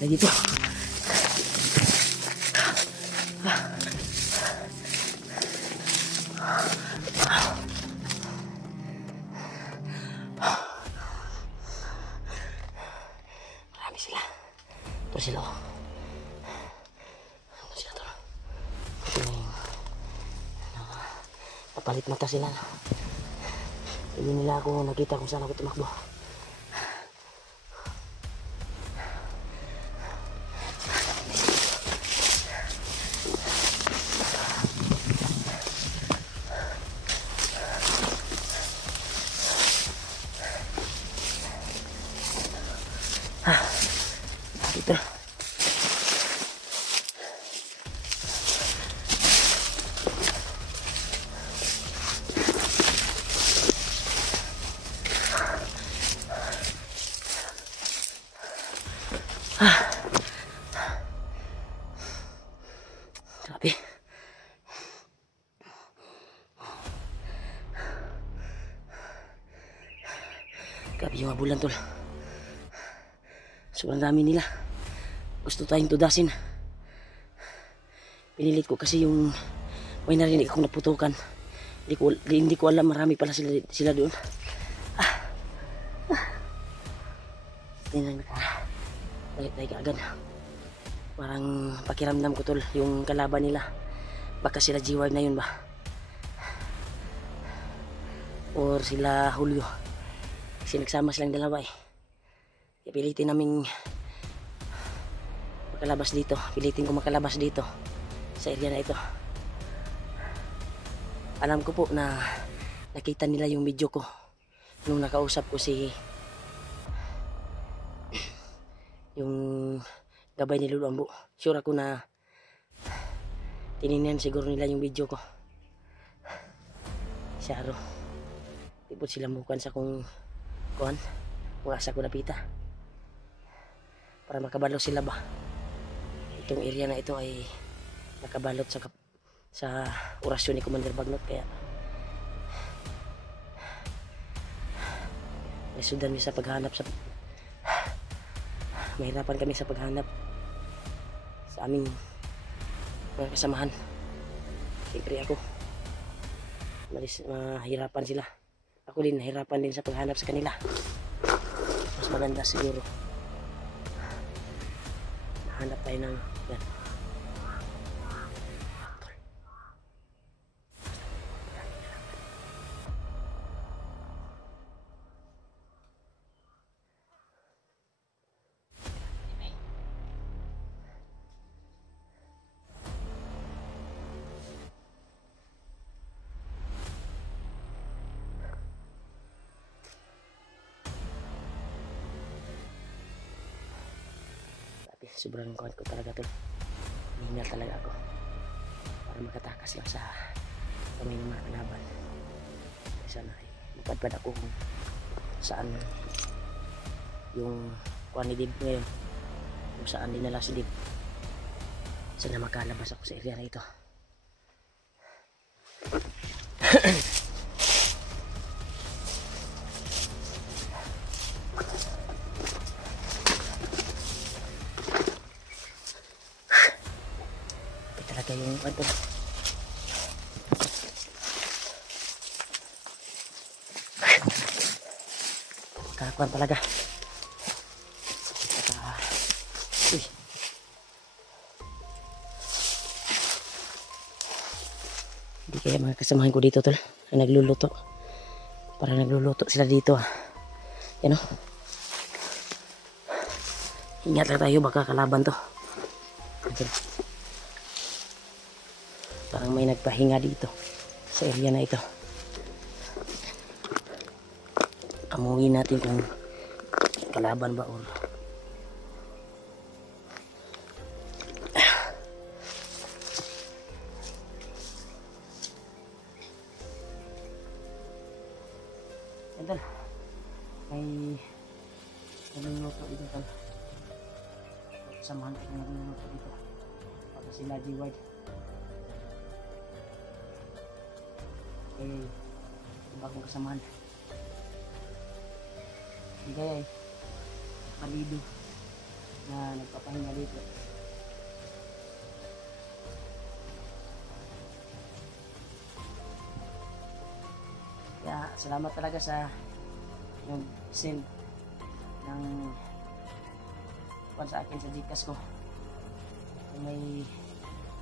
kita dito. Marami sila. Ito sila. Ito sila to. Ito na yung napalit mata sila. Hindi nila ako nakita kung saan ako tumakbo. Dito. Grabe. Grabe yung abulan tol. Sobrang dami nila. Gusto tayong tudasin. Pinilit ko kasi yung may narinig akong naputukan. Hindi ko alam marami pala sila doon. Tingnan ko. Balik tayo agad. Parang pakiramdam ko tol yung kalaban nila. Baka sila G-Ward na yun ba? Or sila Julio. Kasi nagsama silang dalawa eh. Pilitin naming makalabas dito. Pilitin ko makalabas dito sa area na ito. Alam ko po na nakita nila yung video ko nung nakausap ko si yung gabay ni Lolo Ambo. Sure ako na tinignan siguro nila yung video ko. Si Aro. Tipod sila mukan sa kung kuhan. Kung asa ko napita. Para makabalot sila ba. Itong area na ito ay nakabalot sa orasyon ni Commander Bagnot, kaya nasudan kami sa paghanap mahirapan kami sa paghanap sa aming mga kasamahan. Siyempre ako mahirapan sila, ako din nahirapan din sa paghanap sa kanila. Mas maganda siguro hanap tayo ng yan. Sobrang kuhan ko talaga tol. Hingal talaga ako para makatakas lang sa kamay ng mga kalaban. Sana ay mapadpad ako kung saan yung kuhan ni Dib ngayon, kung saan dinala si Dib. Sana makalabas ako sa area na ito. Yung ano kakakuan talaga. Uy. Hindi kaya mga kasamahan ko dito tol ay nagluluto. Parang nagluluto sila dito yan o. Ingat lang tayo, baka kalaban to. Parang may nagpahinga dito sa area na ito. Amuhin natin kung kalaban ba or ito. May nagluluto dito tol. Samahan ko nagluluto dito para sila G-Ward. Bagong kasamahan. Hindi kaya Palido na nagpapahinga dito. Kaya salamat talaga sa yung send ng sa akin sa Gcash ko. Kung may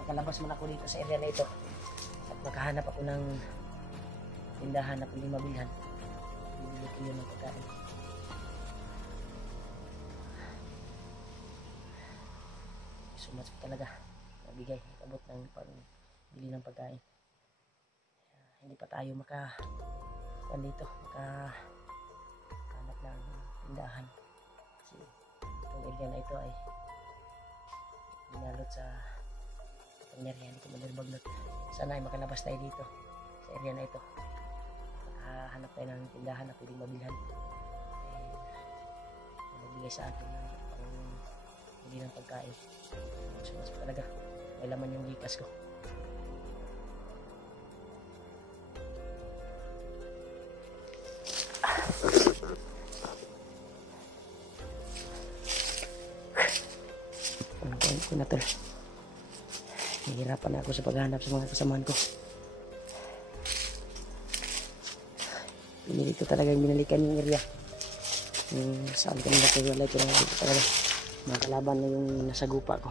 makalabas man ako dito sa area na ito at makahanap ako ng tindahan na pwedeng mabilhan, bibili ko yun ng pagkain. So much talaga nabigay, abot ng pagbili ng pagkain. Hindi pa tayo dito makahanap ng tindahan kasi itong area na ito ay binalot sa pangyarihan ko Manilbagnot. Sana ay makalabas tayo dito sa area na ito, makahanap tayo ng tindahan na pwedeng mabilhan, magbigay sa atin ng pang-bili ng pagkain. So mas talaga may laman yung Gcash ko. Ko na tol, nahihirapan na ako sa paghanap sa mga kasamahan ko. Pinili ko talaga yung binalikan yung area saan ko nila ko wala ito na dito talaga mga kalaban na yung nasa gupa ko.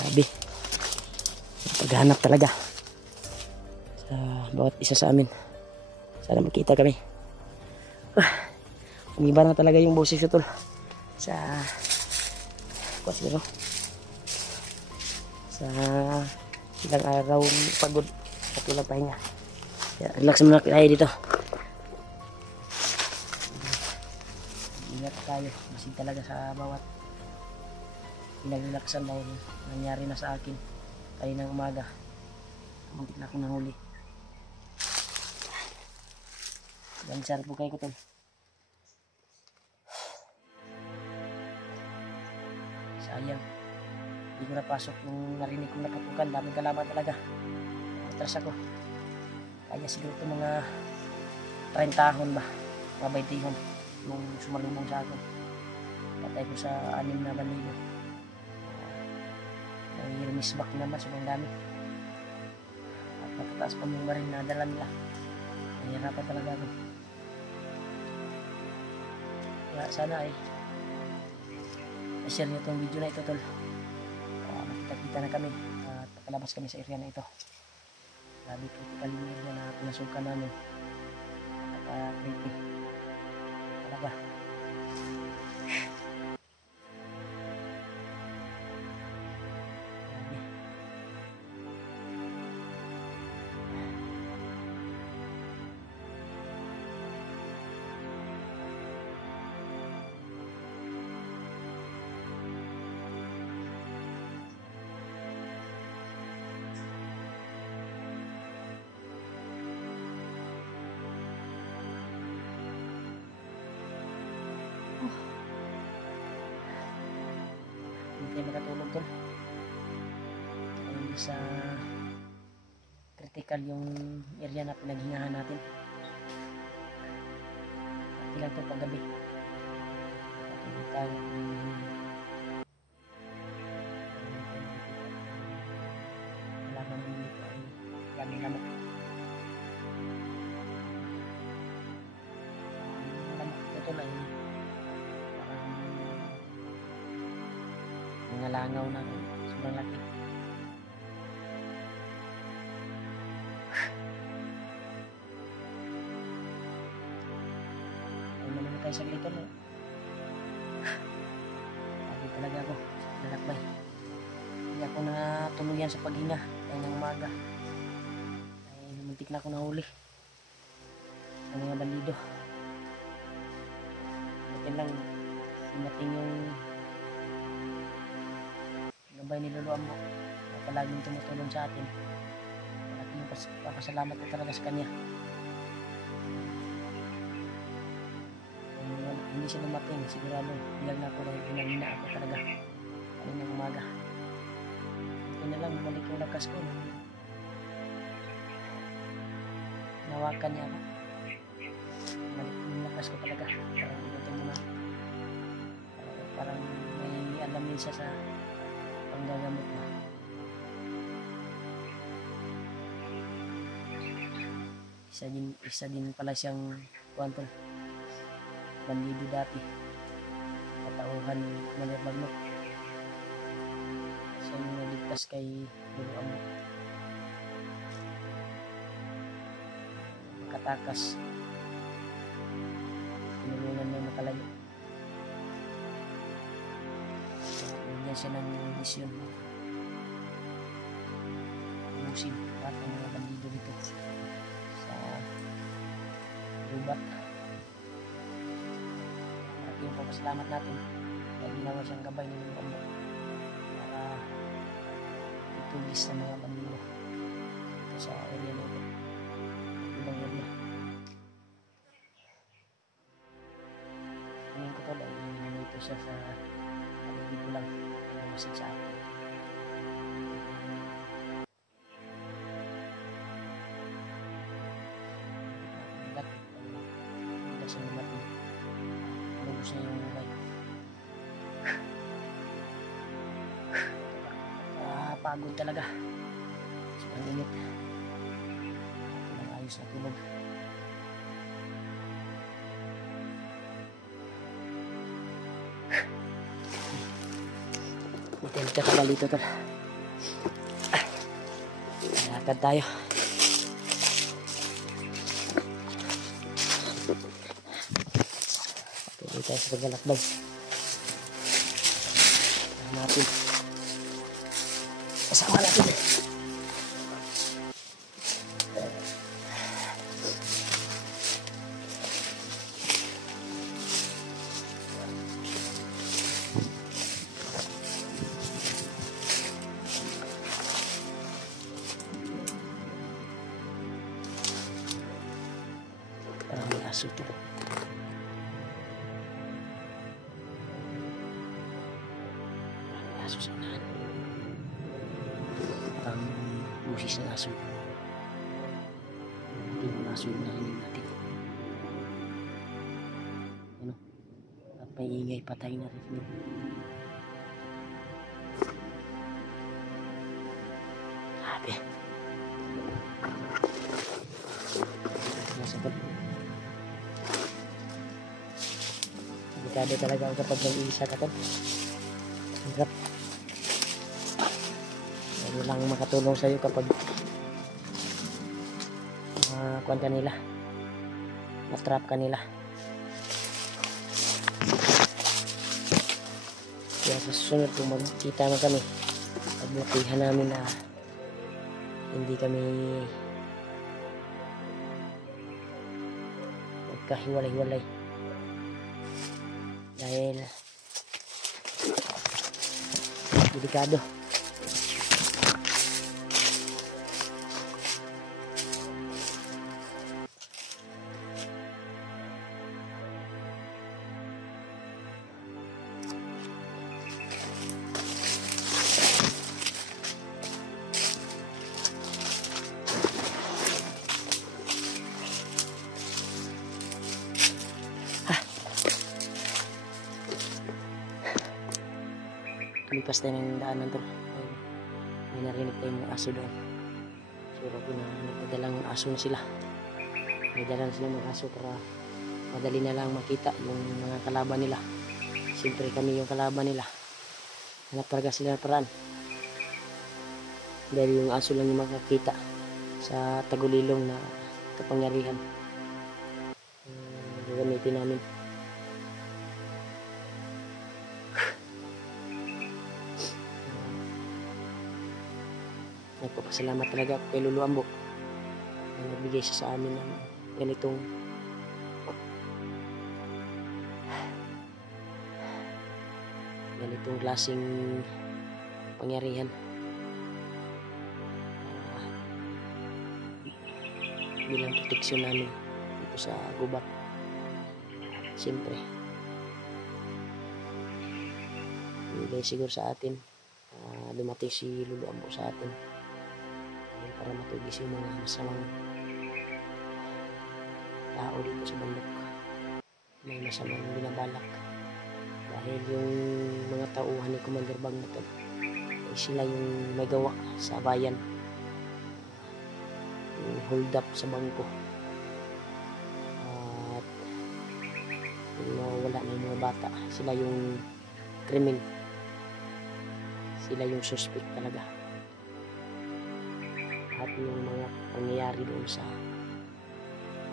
Grabe paghanap talaga sa bawat isa sa amin. Sana makita kami. Umiba na talaga yung boses ko tol sa siguro sa ilang araw pagod at ilang pahinga. Kaya relax muna tayo dito. Ingat tayo masin talaga sa bawat pinaglilaksan dahil nangyari na sa akin kaninang umaga. Muntik na akong nahuli. Bansar po kayo ko tol. Sayang, hindi ko napasok nung narinig kong nakatukan. Daming kalaban talaga. Atras ako. Kaya siguro ito mga 30 tahon ba, mga 20 tahon nung sumalubong sa akin. Patay ko sa 6 na balibo. May misbak naman, sobrang dami. At matataas pa mga rin na dala nila. Nahihirapan talaga ako. Kaya sana ay share nyo itong video na ito tol. Nakita-kita na kami at nakalabas kami sa area na ito. Grabe critical yung area na pinasukan namin. Creepy talaga. Hindi tayo makatulog tol. Ayun sa critical yung area na pinaghingahan natin. Ilan to paggabi. Patulog tayo. Alaman mo dito ay daming lamok. Lamok ito tol ay mga langaw na sobrang laki. Ay naman tayo sa glito no. Sabi talaga ako lalakbay. Hindi ako natuluyan sa paghinga ay ng umaga. Ay muntik na ako nahuli ng mga bandido. Buti lang dumating yung gabay ni Lolo Ambo na palaging tumutulong sa atin. Malaking papasalamat ko talaga sa kanya. Kung hindi siya dumating, sigurado ilang na ako dahil pinangina ako talaga kaninang umaga. Hindi na lang bumalik yung lakas ko. hawakan niya ako. Malakas ko talaga. Parang ito naman. Parang may alam din siya sa panggagamot na. Isa din pala siyang kwantol. Bandido dati. Katauhan Manerbagno. Siya yung naligtas kay Lolo Amo. Makatakas. Tinulungan niya makalayo. Bigyan siya ng misyon. Umusin lahat ng mga bandido dito sa lubat. Yung papasalamat natin dahil ginawa siyang gabay ng mga Amo para itugis sa mga bandido ito sa area na ito, ibang area. Tingin ko to dahil nandito siya sa paligid ko lang, namasig sa akin. Hindi siya lumating. Lubos na yung buhay. Pagod talaga. Sobrang init. Walang ayos na tulog. Matinit ka tagal dito tol. Lakad tayo. Patuloy tayo sa paglalakbay. Natin. Kasama natin. Parang may aso ito. May aso sa unahan. Parang busis ng aso. Yung aso yung narinig natin. Ano? At may ingay pa tayo narinig. Sabi. Nasabot. Delikado talaga ako kapag nag-iisa ka tol. Ang hirap. Ano lang makatulong sa'yo kapag kuwan ka nila, matrap ka nila. Kaya sa susunod kung magkita na kami, pagbutihan namin na hindi kami magkahiwalay-hiwalay dahil delikado. Lipas tayo ng daanan tol. May narinig tayo mga aso doon. Siguro ko na nagpadalang aso na sila. May dalang sila mga aso para madali na lang makita yung mga kalaban nila. Siyempre kami yung kalaban nila. Hanap talaga sila ng paraan. Dahil yung aso lang yung makakita sa tagulilong na kapangyarihan. Gagamitin namin. Nagpapasalamat talaga ako kay Lolo Ambo na nagbigay siya sa amin ng ganitong klaseng pangyarihan. Bilang proteksyon namin dito sa gubat. Siyempre dahil siguro sa atin dumating si Lolo Ambo sa atin para matugis yung mga masamang tao dito sa bundok. May masamang binabalak. Dahil yung mga tauhan ni Commander Bangmatog ay sila yung may gawa sa bayan. Yung hold up sa bangko. At yung wala na yung mga bata. Sila yung krimen. Sila yung suspect talaga. Lahat yung mga pangyayari doon sa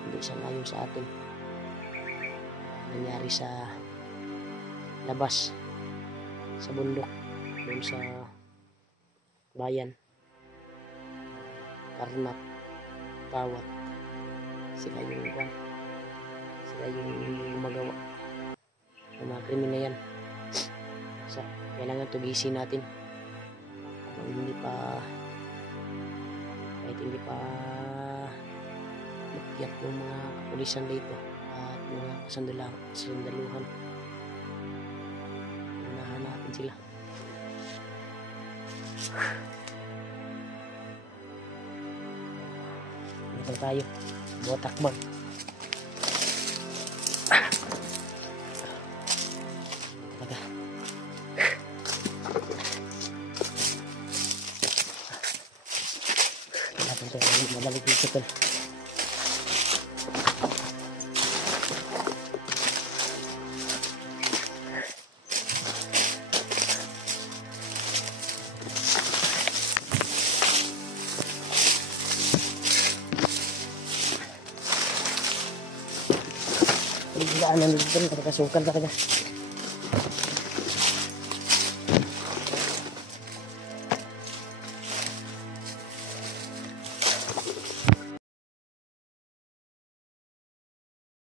hindi sa layo sa atin. Nangyari sa labas sa bundok doon sa bayan, Karnat, Tawat, sila yung gumagawa ng mga krimen na yan. So, kailangan tugisin natin kahit hindi pa makyat yung mga kapulisan dito at mga kasandaluhan. Unahan natin sila. Dito tayo. Buat takbang. Talaga. Natin ito. Madalik dito ito. Hindi ka anong dito. Nakakasukan talaga.